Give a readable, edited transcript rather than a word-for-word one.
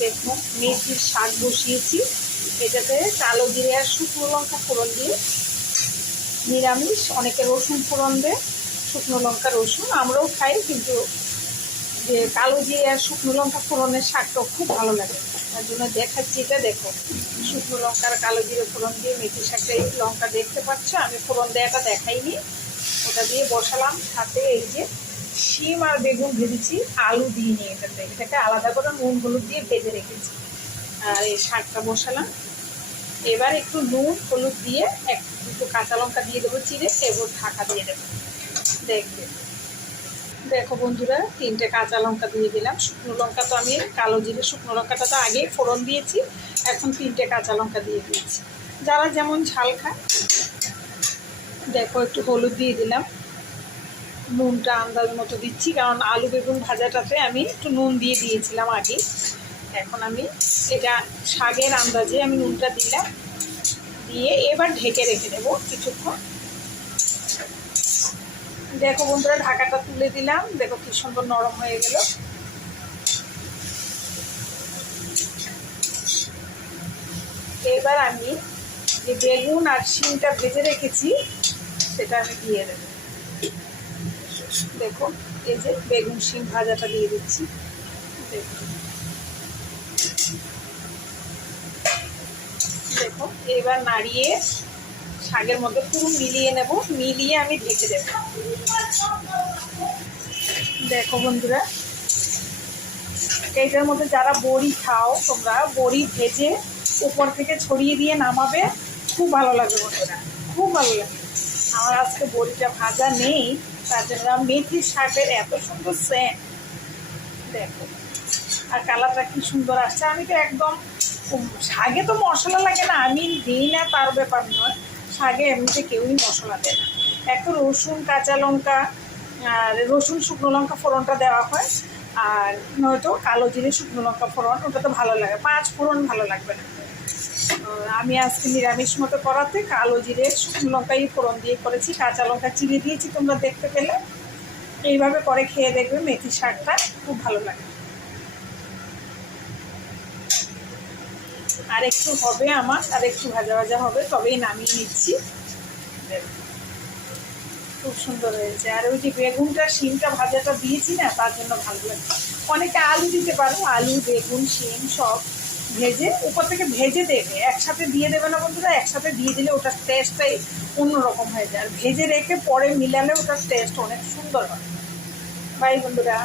দেখো মেথির শাক বসিয়েছি, এটাতে কালো জিরে আর শুকনো লঙ্কা ফোড়ন দিয়ে, নিরামিষ, অনেকে রসুন ফোড়ন দেয়, শুকনো লঙ্কা রসুন, আমরাও খাই, কিন্তু যে কালো জিরে আর শুকনো লঙ্কা ফোড়নের শাকটাও খুব ভালো লাগে, তার জন্য দেখাচ্ছি। এটা দেখো শুকনো লঙ্কার কালো জিরে ফোড়ন দিয়ে মেথি শাকটা, এই লঙ্কা দেখতে পাচ্ছ, আমি ফোড়ন দেওয়াটা দেখাইনি, ওটা দিয়ে বসালাম। সাথে এই যে শিম আর বেগুন ভেজেছি, আলু দিইনি এটাতে, এটাকে আলাদা করে নুন হলুদ দিয়ে ভেজে রেখেছি। আর এই শাকটা বসালাম। এবার একটু নুন হলুদ দিয়ে দুটো কাঁচা লঙ্কা দিয়ে দেবো চিড়ে, এবার ঢাকা দিয়ে দেবো। দেখবে, দেখো বন্ধুরা, 3টে কাঁচা লঙ্কা দিয়ে দিলাম। শুকনো লঙ্কা তো আমি কালো জিরে শুকনো লঙ্কাটা তো আগেই ফোড়ন দিয়েছি, এখন 3টে কাঁচা লঙ্কা দিয়ে দিয়েছি, যারা যেমন ঝাল খায়। দেখো একটু হলুদ দিয়ে দিলাম, নুনটা আন্দাজ মতো দিচ্ছি, কারণ আলু বেগুন ভাজাটাতে আমি একটু নুন দিয়ে দিয়েছিলাম আগে। এখন আমি এটা শাকের আন্দাজে আমি নুনটা দিলাম, দিয়ে এবার ঢেকে রেখে দেবো কিছুক্ষণ। দেখো বন্ধুরা, ঢাকাটা তুলে দিলাম, দেখো কি সুন্দর নরম হয়ে গেল। এবার আমি যে বেগুন আর শিমটা ভেজে রেখেছি সেটা আমি দিয়ে দেবো। দেখো এই যে বেগুন শিম ভাজাটা দিয়ে দিচ্ছি। দেখো এবার নাড়িয়ে শাকের মধ্যে পুরো মিলিয়ে নেব, মিলিয়ে আমি ঢেকে দেব। দেখো বন্ধুরা, এইটার মধ্যে যারা বড়ি খাও তোমরা, বড়ি ভেজে উপর থেকে ছড়িয়ে দিয়ে নামাবে, খুব ভালো লাগে বন্ধুরা, খুব ভালো লাগে। আমার আজকে বড়িটা ভাজা নেই, তার জন্য মেথির শাকের এত সুন্দর সেন্ট দেখো, আর কালারটা কি সুন্দর আসছে। আমি তো একদম, শাকে তো মশলা লাগে না, আমি দিই না তার ব্যাপার নয়, শাকে এমনিতে কেউই মশলা দেয় না, একটু রসুন কাঁচা লঙ্কা আর রসুন শুকনো লঙ্কা ফোড়নটা দেওয়া হয়, আর নয়তো কালো জিরে শুকনো লঙ্কা ফোড়ন, ওটা তো ভালো লাগে, 5 ফোড়ন ভালো লাগবে না। আমি আজকে নিরামিষ মতো করাতে কালো জিরে শুকনো লঙ্কাই ফোড়ন দিয়ে করেছি, কাঁচা লঙ্কা চিড়ে দিয়েছি, তোমরা দেখতে পেলে। এইভাবে করে খেয়ে দেখবে, মেথি শাকটা খুব ভালো লাগে। আর একটু হবে আমার, আর একটু ভাজা ভাজা হবে, তবেই নামিয়ে নিচ্ছি। খুব সুন্দর হয়েছে। আর ওই যে বেগুনটা শিমটা ভাজাটা দিয়েছি না, তার জন্য ভালো লাগে। অনেকে আলু দিতে পারো, আলু বেগুন শিম সব ভেজে উপর থেকে ভেজে দেবে, একসাথে দিয়ে দেবে না বন্ধুরা, একসাথে দিয়ে দিলে ওটার টেস্টটাই অন্যরকম হয়ে যায়, আর ভেজে রেখে পরে মিলালে ওটার টেস্ট অনেক সুন্দর হয়। বাই বন্ধুরা।